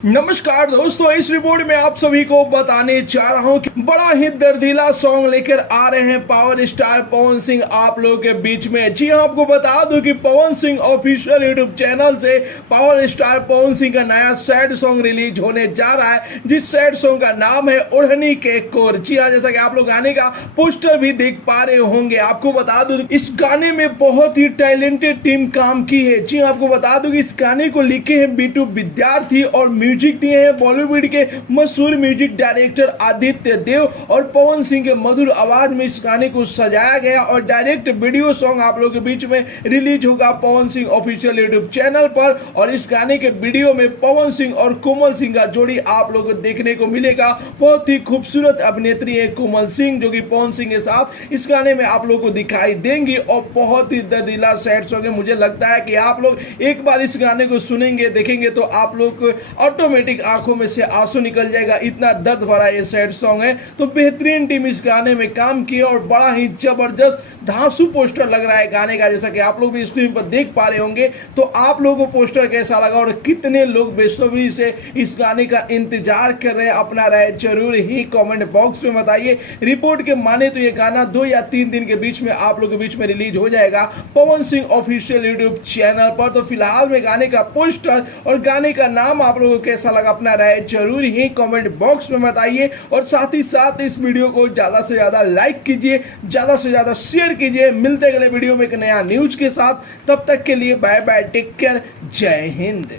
नमस्कार दोस्तों, इस रिपोर्ट में आप सभी को बताने जा रहा हूं कि बड़ा ही दर्दीला सॉन्ग लेकर आ रहे हैं पावर स्टार पवन सिंह आप लोगों के बीच में। जी हां, आपको बता दूं कि Pawan Singh official YouTube channel से पावर स्टार पवन सिंह का नया सैड सॉन्ग रिलीज होने जा रहा है, जिस सैड सॉन्ग का नाम है ओढ़नी के कोर। जी हां, जैसा कि आप लोग गाने का पोस्टर भी देख पा रहे होंगे। आपको बता दूं इस गाने में बहुत ही टैलेंटेड टीम काम की है। जी हां, आपको बता दूं कि इस गाने को लिखे हैं बीटू विद्यार्थी और म्यूजिक दिए हैं बॉलीवुड के मशहूर म्यूजिक डायरेक्टर आदित्य देव और पवन सिंह के मधुर आवाज में इस गाने को सजाया गया और डायरेक्ट वीडियो सॉन्ग आप लोगों के बीच में रिलीज होगा Pawan Singh official YouTube channel पर। और इस गाने के वीडियो में पवन सिंह और कोमल सिंह का जोड़ी आप लोगों को देखने को मिलेगा। बहुत ही खूबसूरत अभिनेत्री है कोमल सिंह, जो कि पवन सिंह के साथ इस गाने में आप लोगों को दिखाई देंगी और बहुत ही दर्दीला सैड सॉन्ग है। मुझे लगता है कि आप लोग एक बार इस गाने को सुनेंगे देखेंगे तो आप लोग ऑटोमेटिक आंखों में से आंसू निकल जाएगा, इतना दर्द भरा ये सैड सॉन्ग है। तो बेहतरीन टीम इस गाने में काम की और बड़ा ही जबरदस्त धांसू पोस्टर लग रहा है गाने का, जैसा कि आप लोग भी स्क्रीन पर देख पा रहे होंगे। तो आप लोगों को पोस्टर कैसा लगा और कितने लोग बेसब्री से इस गाने का इंतजार कर रहे हैं, अपना राय जरूर ही कमेंट बॉक्स में बताइए। रिपोर्ट के माने तो ये गाना 2 या 3 दिन के बीच में आप लोगों के बीच में रिलीज हो जाएगा Pawan Singh official YouTube channel पर। तो फिलहाल में गाने का पोस्टर और गाने का नाम आप लोगों को कैसा लगा, अपना राय जरूर ही कमेंट बॉक्स में बताइए। और साथ ही साथ इस वीडियो को ज्यादा से ज्यादा लाइक कीजिए, ज्यादा से ज्यादा शेयर कीजिए। मिलते हैं अगले वीडियो में एक नया न्यूज के साथ, तब तक के लिए बाय बाय, टेक केयर, जय हिंद।